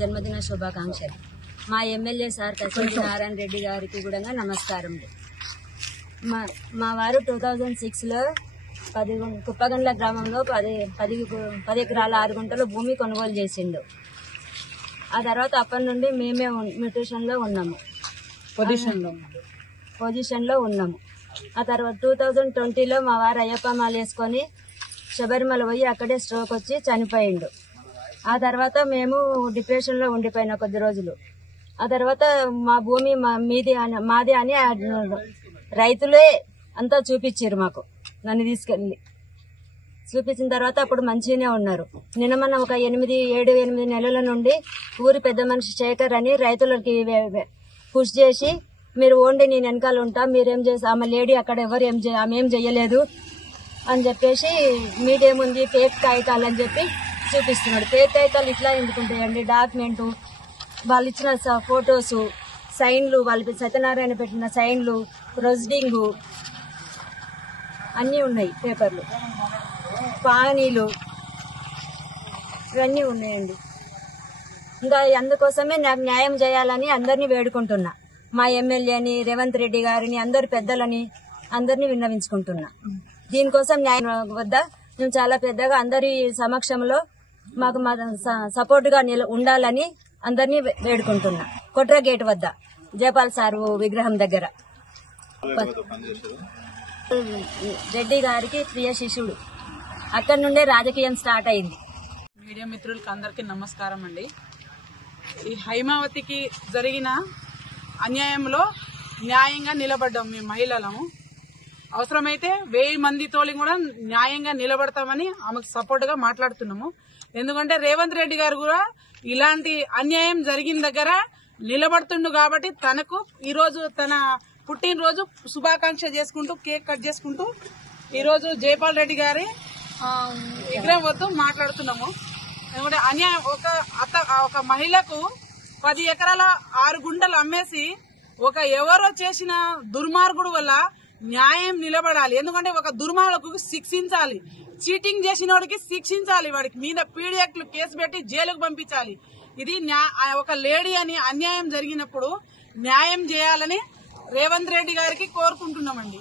జన్మదిన శుభాకాంక్షలు. మా ఎమ్మెల్యే సార్ కసిరెడ్డి నారాయణ రెడ్డి గారికి కూడా నమస్కారం. మా వారు 2006లో కుప్పగండ్ల గ్రామంలో 10 ఎకరాల 6 గుంటలు భూమి కొనుగోలు చేసిండు. ఆ తర్వాత అప్పటి నుండి మేమే మ్యూటేషన్లో ఉన్నాము, పొజిషన్లో ఉన్నాము. ఆ తర్వాత 2020లో మా వారు అయ్యప్ప మాల వేసుకొని శబరిమల పోయి అక్కడే స్ట్రోక్ వచ్చి చనిపోయిండు. ఆ తర్వాత మేము డిప్రెషన్లో ఉండిపోయిన కొద్ది రోజులు. ఆ తర్వాత మా భూమి మాది అని రైతులే అంతా చూపించారు మాకు. నన్ను తీసుకెళ్ళి చూపించిన తర్వాత అప్పుడు మంచిగానే ఉన్నారు. నిన్న ఒక 7-8 నెలల నుండి ఊరి పెద్ద మనిషి శేఖర్ అని రైతులకి పుష్ చేసి, మీరు ఓండి నేను వెనకాల ఉంటా, మీరేం చేసి ఆమె లేడీ అక్కడ ఎవరు ఆమె ఏం చెయ్యలేదు అని చెప్పేసి మీదేముంది ఫేక్ కాగితాలు అని చెప్పి చూపిస్తున్నాడు. ఫేక్ కాగితాలు ఇట్లా ఎందుకుంటాయండి? డాక్యుమెంటు, వాళ్ళు ఇచ్చిన ఫొటోసు, సైన్లు, వాళ్ళు సత్యనారాయణ పెట్టిన సైన్లు, ప్రొసీడింగు అన్నీ ఉన్నాయి, పేపర్లు, పానీలు ఇవన్నీ ఉన్నాయండి. ఇంకా అందుకోసమే నాకు న్యాయం చేయాలని అందరినీ వేడుకుంటున్నా. మా ఎమ్మెల్యేని, రేవంత్ రెడ్డి గారిని, అందరి పెద్దలని అందరినీ విన్నవించుకుంటున్నా. దీనికోసం న్యాయం వద్ద మేము చాలా పెద్దగా అందరి సమక్షంలో మాకు సపోర్టుగా ఉండాలని అందరినీ వేడుకుంటున్నా. కొట్ర గేట్ వద్ద జయపాల్ సారు విగ్రహం దగ్గర రెడ్డి గారికి ప్రియ శిష్యుడు. అక్కడి నుండే రాజకీయం స్టార్ట్ అయింది. మీడియా మిత్రులకి అందరికీ నమస్కారం అండి. ఈ హైమావతికి జరిగిన అన్యాయంలో న్యాయంగా నిలబడ్డాం మేము మహిళలము. అవసరమైతే 1000 మందితో కూడా న్యాయంగా నిలబడతామని ఆమెకు సపోర్ట్ గా మాట్లాడుతున్నాము. ఎందుకంటే రేవంత్ రెడ్డి గారు కూడా ఇలాంటి అన్యాయం జరిగిన దగ్గర నిలబడుతుండు కాబట్టి తనకు ఈ రోజు తన పుట్టినరోజు శుభాకాంక్ష చేసుకుంటూ కేక్ కట్ చేసుకుంటూ ఈ రోజు జయపాల్ రెడ్డి గారి విగ్రహం వద్ద మాట్లాడుతున్నాము. ఎందుకంటే అన్యాయం ఒక మహిళకు 10 ఎకరాల 6 గుంటలు అమ్మేసి ఎవరో చేసిన దుర్మార్గుడు వల్ల న్యాయం నిలబడాలి. ఎందుకంటే ఒక దుర్మార్గుకు శిక్షించాలి, చీటింగ్ చేసిన వాడికి శిక్షించాలి, వాడికి మీద పీడియాక్ట్లు కేసు పెట్టి జైలుకు పంపించాలి. ఇది ఒక లేడీ అని అన్యాయం జరిగినప్పుడు న్యాయం చేయాలని రేవంత్ రెడ్డి గారికి కోరుకుంటున్నామండి.